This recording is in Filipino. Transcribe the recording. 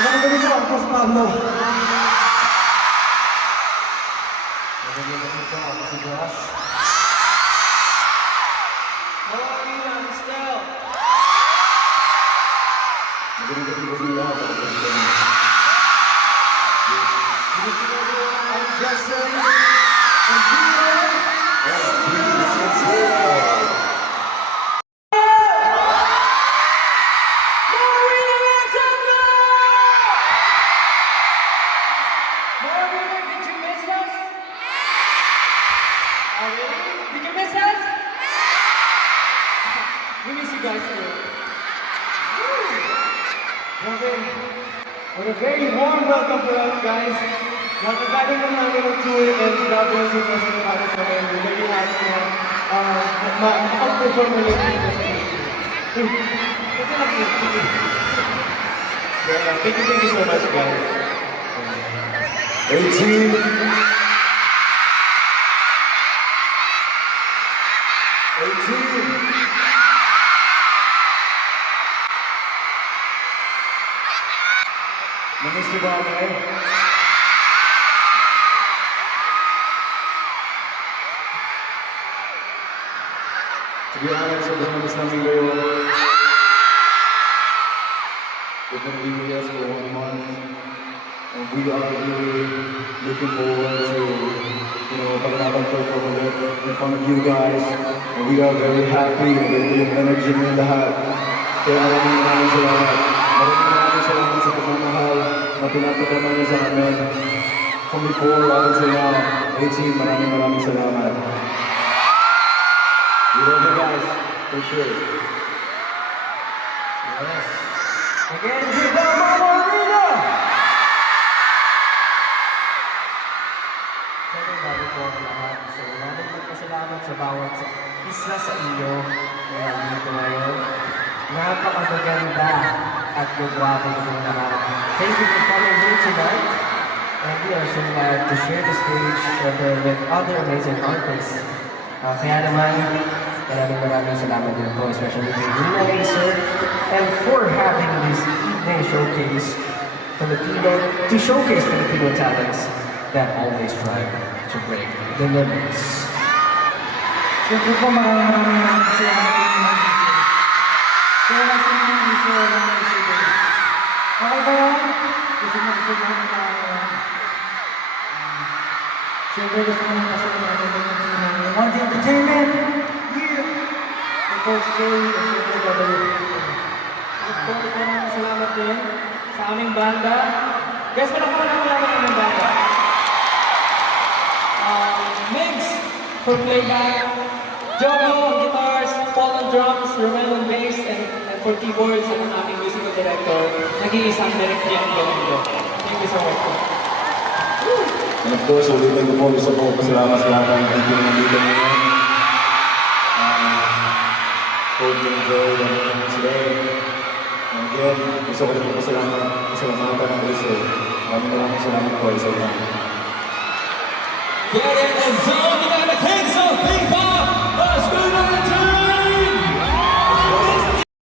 Ang galing ko, Marcos Pablo. Nagagalit ko ako si Josh. Marina, Estel. Nagagalit ko sila. I'm Justin. And Julian. Did you miss us? We miss you guys too. What a very warm welcome for us, guys. Nakagaling lang namin ng tour and God bless you kasi para sa amin. We're very happy na mag-perform ulit dito sa ito lang yun. Thank you so much, guys. 18. Namiss niyo ba kami? To be honest, sobrang namiss namin kayo. We've been leaving us for 1 month. And we are really looking forward to, pag-perform ulit in front of you guys. And we are very happy and yung energy ng lahat. Kaya maraming salamat. Maraming salamat sa pagmamahal na pinapagama niyo sa amin. From before until now, 18, maraming salamat. We love you guys, for sure. Yes. Again, Viva Marina! Siyempre, bago po ang lahat. So, maraming magpasalamat sa bawat isa sa inyo na nandito ngayon. Napakaganda at gagwapo po lahat. Thank you for coming here tonight. And we are so glad to share the stage with other amazing artists. Kaya naman, maraming salamat din po, especially to Nina Acer, and for having this evening showcase to showcase Filipino talents that always try to break the limits. Siyempre po, maraming salamat po. Kaya lang sa mga iso lang na iso din. Okay ba yan? Gusto mo namin na siyempre gusto mo namin namin One Entertainment! Yeah! And Coach Jay, and siyempre WFP. Maraming salamat din sa aming banda. Guys, malakaman ang aming banda. Migs for playback, Jogo on guitars, Paul on drums, Romel on bass, and for keyboards, ang aming musical director, nag-iisang Derek Galindo. Thank you so much. And of course, ulitin ko po, gusto ko pasalamat sa lahat ng hindi na nandito ngayon. Hope you enjoy the moment today. And again, gusto ko rin po pasalamatan ng Iso. Maraming salamat po, Iso. Get in the zone,